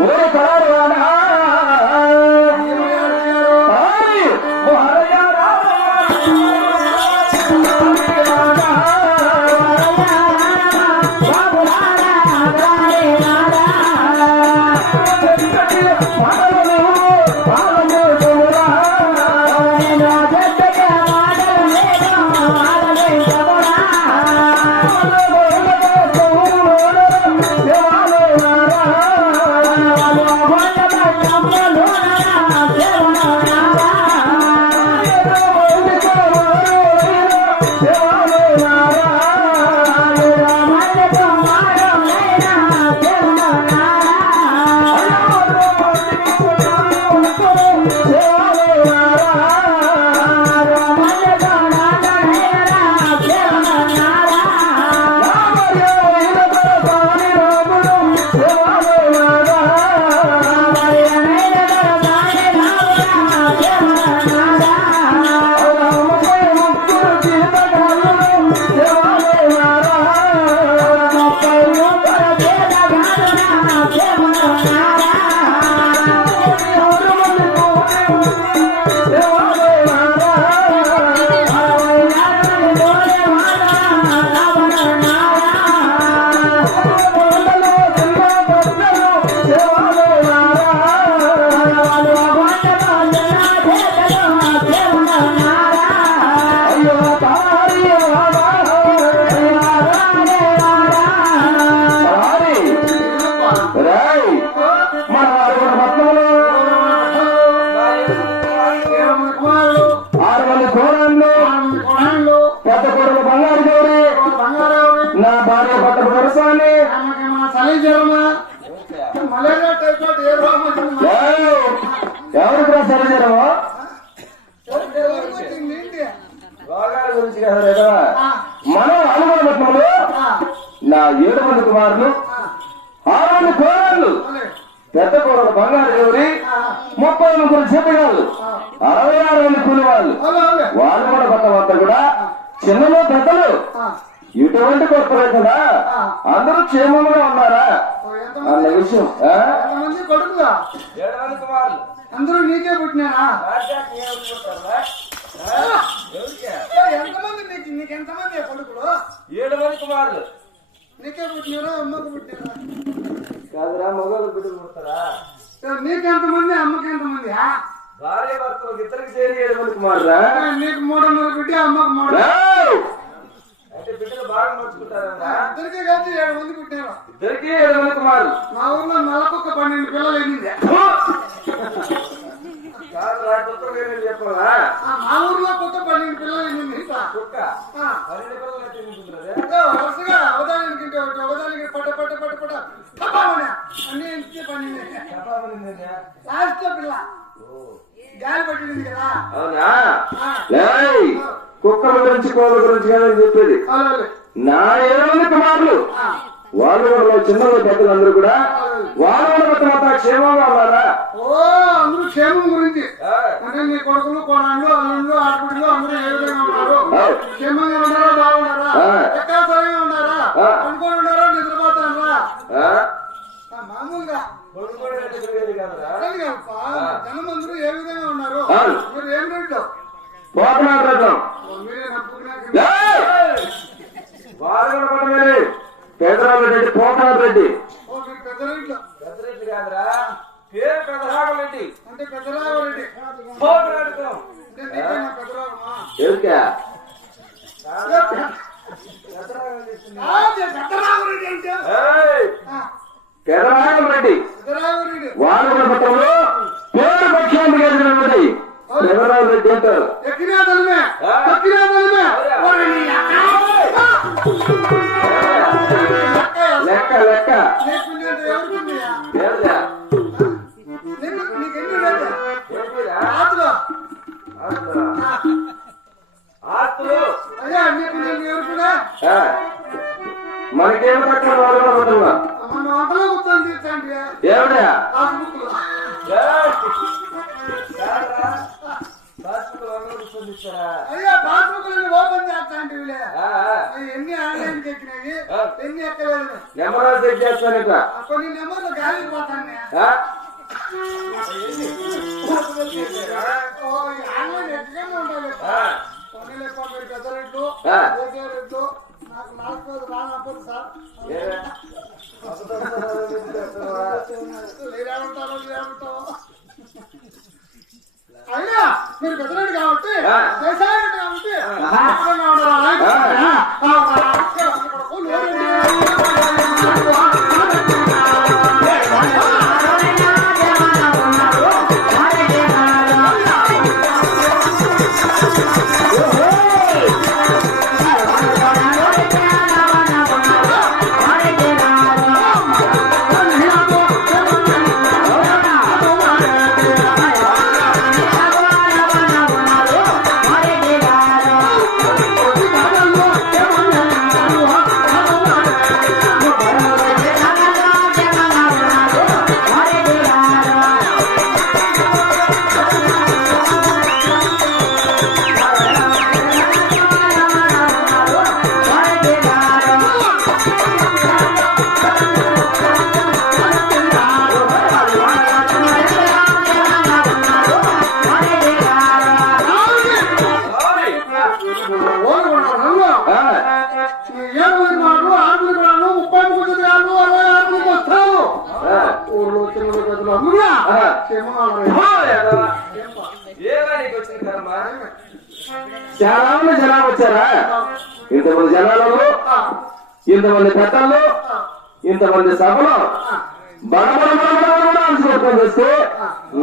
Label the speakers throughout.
Speaker 1: Mira,
Speaker 2: malaria typhoid ఏ రోగం?
Speaker 1: రోగాల గురించి కదా రేగా.
Speaker 2: ఆ,
Speaker 1: మనం అనుభవపట్నంలో
Speaker 2: ఆ,
Speaker 1: నా ఏడు మంది కుమారులు ఆరు మంది. పెద్ద కూరలు బంగారు గౌరి
Speaker 2: ఆ,
Speaker 1: ముప్పై ముగ్గురు చెప్పగాళ్ళు అరవై ఆరు మంది కూలి వాళ్ళు. వాళ్ళు కూడా మొత్త కూడా చిన్నలో పెద్దలు. ఇటువంటి కొత్త కదా. అందరూ క్షేమంగా ఉన్నారా? అన్న
Speaker 2: ఎంతమంది
Speaker 1: విషయం
Speaker 3: కుమారులు.
Speaker 2: అందరూ నీకే?
Speaker 3: ఏ,
Speaker 2: ఎంతమంది నీకు నీకు ఎంతమంది కొడుకులు?
Speaker 3: ఏడు మంది కుమారులు.
Speaker 2: నీకే పుట్టినారా? అమ్మకు పుట్టినారా?
Speaker 3: కాదురా మగవాళ్ళు బిడ్డలు పుడతారా?
Speaker 2: నీకెంతమంది అమ్మకి ఎంతమంది ఆ?
Speaker 3: భార్య భర్తలకు ఇద్దరికి చేరి ఏడు మంది కుమారురా?
Speaker 2: నీకు మూడున్నర బిడ్డ అమ్మకు మూడు
Speaker 3: బిడ్డలు బాగా మర్చుకుంటారా
Speaker 2: ఇద్దరికే కలిసి ఏడు మంది పుట్టినారు
Speaker 3: ఇద్దరికి ఏడు మంది కుమారులు.
Speaker 2: మా ఊర్లో నెలకొక పన్నెండు పిల్లలు ఎన్నింది ఆ, మా ఊర్లో కుక్క పన్నెండు పిల్లలు ఎన్నింది.
Speaker 3: కుక్క. పన్నెండు పిల్లలు
Speaker 2: వరుసగా అవదానికి ఇంటి ఒకటి అవదానికి పట్ట పట్ట పట్ట పట్ట. తప్పమనే అన్ని ఇంటికి పన్నెండు.
Speaker 3: చెప్పాలి
Speaker 2: లాస్ట్ పిల్ల. గాలి పట్టింది కదా.
Speaker 3: అవునా!
Speaker 1: కుక్కల గురించి కోళ్ళ గురించి కానీ చెప్పేది. నా మంది కుమారులు. వాళ్ళు కూడా చిన్నలు పెద్దలు అందరూ కూడా. వాళ్ళు అంతా క్షేమంగా ఉన్నారా?
Speaker 2: ఓ అందరూ క్షేమం గురించి.
Speaker 3: ఆ,
Speaker 2: అంటే నీ కొడుకులు కోడళ్ళు అల్లుళ్ళు ఆడపిల్లలు అందరూ ఏ విధంగా ఉన్నారు. క్షేమంగా ఉన్నారా బాగున్నారా. ఎక్కడ సరిగా ఉన్నారా. అనుకోని ఉన్నారా నిద్రపోతారా
Speaker 1: ఆ?
Speaker 2: ఆ, మామూలుగా. జనం అందరూ ఏ విధంగా ఉన్నారు. మీరు ఏం రేట్లు
Speaker 1: పోతనాడు రథం.
Speaker 2: మీరే నా పుట్టినాక
Speaker 1: ఏయ్! వాళ్ళు కూడా పట్టమని పేదరావు రెడ్డి పోతనాడు రెడ్డి
Speaker 2: ఓ మీరు పెద్ద రేట్లు
Speaker 3: పెద్దరెడ్డి కాదురా పేరు పెద్దరాగలండి
Speaker 2: అంటే పెద్దరావరెడ్డి
Speaker 3: పోరాడుతాం
Speaker 2: అంటే నీకే నా పెద్దరావమా
Speaker 1: ఎవరికా
Speaker 2: పెద్దరావరెడ్డి అంటే
Speaker 1: ఏయ్!
Speaker 2: ఆ,
Speaker 1: పేదరాగం రెడ్డి.
Speaker 2: పెద్దరావరెడ్డి
Speaker 1: మనకేం
Speaker 2: వంటలో కూర్చొని తీర్చండి.
Speaker 1: ఏమిటా?
Speaker 2: పాస్బుక్లో అయ్యా పాస్బుక్ ఓపెన్ చేస్తా అంటే వీళ్ళే.
Speaker 3: ఆ, ఆ.
Speaker 2: అవి ఎన్ని ఆన్లైన్ ఎక్కినాయి
Speaker 3: ఆ.
Speaker 2: ఎన్ని ఎక్కలేదు?
Speaker 1: నెంబర్ చెక్ చేస్తాను ఇక.
Speaker 2: ఆ కొన్ని నెంబర్లు గాలి పోతాను ఆన్లైన్ ఎక్కగానే ఉండాలి. అయినా మీరు పెద్దరెడ్డి కాబట్టి. దేశారెడ్డి కాబట్టి
Speaker 1: ఇంతమంది పెద్దలు ఇంతమంది సభలో అనుకోవడం చేస్తే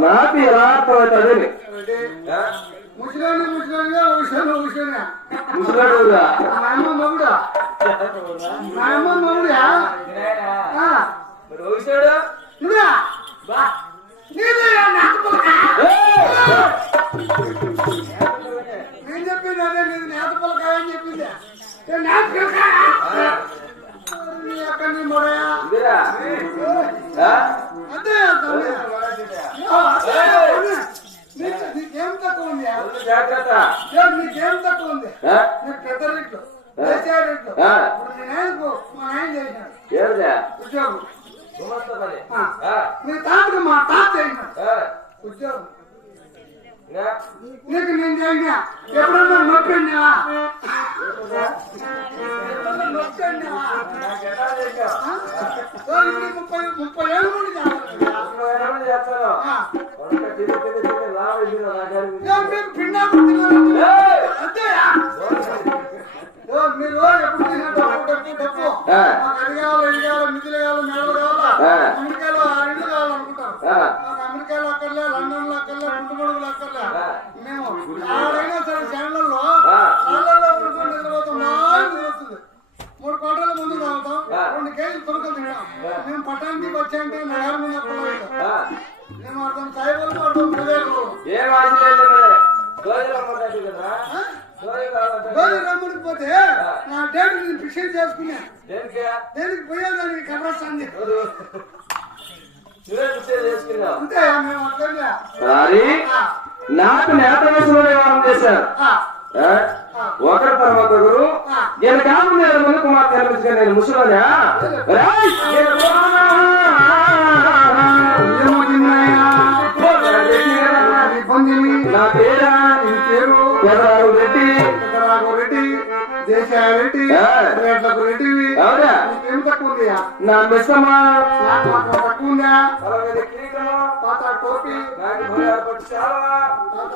Speaker 1: నాకు ఎలా అర్థమవుతుంది
Speaker 3: ఆ?
Speaker 2: ముసలోని ముసలోనిగా ఉషను ఉషనే
Speaker 1: ముసలాడుగా
Speaker 2: నాయమ్మ మగుడా నాయమ్మ మగుడా
Speaker 3: వినాయనా?
Speaker 2: ఆ,
Speaker 3: మరి ఊసాడు?
Speaker 2: నువ్వా
Speaker 3: బా.
Speaker 2: నీదే నాకు పొలక. నేను చెప్పింది అదే నీది నేత పొలక అని చెప్పింది నేత పొలక?
Speaker 1: ఆ.
Speaker 2: మాకు అది కావాలి మేడలు కావాలా
Speaker 1: ఆ.
Speaker 2: అమెరికాలో ఆరు ఇళ్ళు కావాలనుకుంటాం
Speaker 1: ఆ.
Speaker 2: మాకు అమెరికాలో అక్కర్లే లండన్లో అక్కర్లే గుంటుమడుగులు అక్కర్లే
Speaker 3: ఆ.
Speaker 2: మేము ఆడైనా సరే ఛానల్లో
Speaker 1: ఆ.
Speaker 2: పడుకొని నిద్రపోతాం బాగా నిద్రొస్తుంది మూడు కోటల ముందు తాగుతాం
Speaker 3: ఆ.
Speaker 2: రెండు కేజీలు తింటాం మేము పట్టణానికి వచ్చాయంటే నగరం మీద
Speaker 3: ఆ,
Speaker 2: మేము అర్థం సాయిబాబు అర్థం ప్రజలు
Speaker 3: ఏం లేదు కదా?
Speaker 2: రోజు రమ్ముడికి పోతే నా డేట్ నేను ఫిక్స్ చేసుకున్నా.
Speaker 3: దేనికి?
Speaker 2: దేనికి పోయేదానికి. అంతే మేము అట్లా
Speaker 1: సారీ? నాకు నేత వయసులో వ్యవహారం చేశారు. ఆ? ఒకరి తర్వాత ఒకరు నేను కాదు నేను ముందు కుమార్తె అనిపించుకుని నేను ముసలోనా? నా పేరు ఆ.
Speaker 2: రేట్లకు రెడ్డి
Speaker 1: అవునా?
Speaker 2: నీకేం తక్కువ ఉందియా?
Speaker 1: నా మిస్సమ్మ
Speaker 2: తక్కువ ఉందా పాత టోపీ.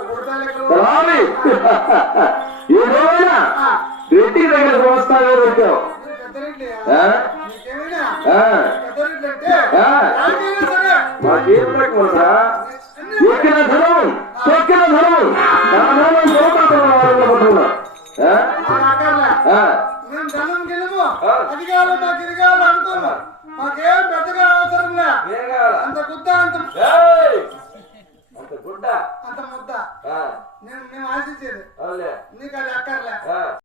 Speaker 2: గుడ్డలెక్కలు
Speaker 1: రావి ఏదైనా రెడ్డి దగ్గర వస్తావే పెట్టావు.
Speaker 2: పెద్ద రెడ్డియా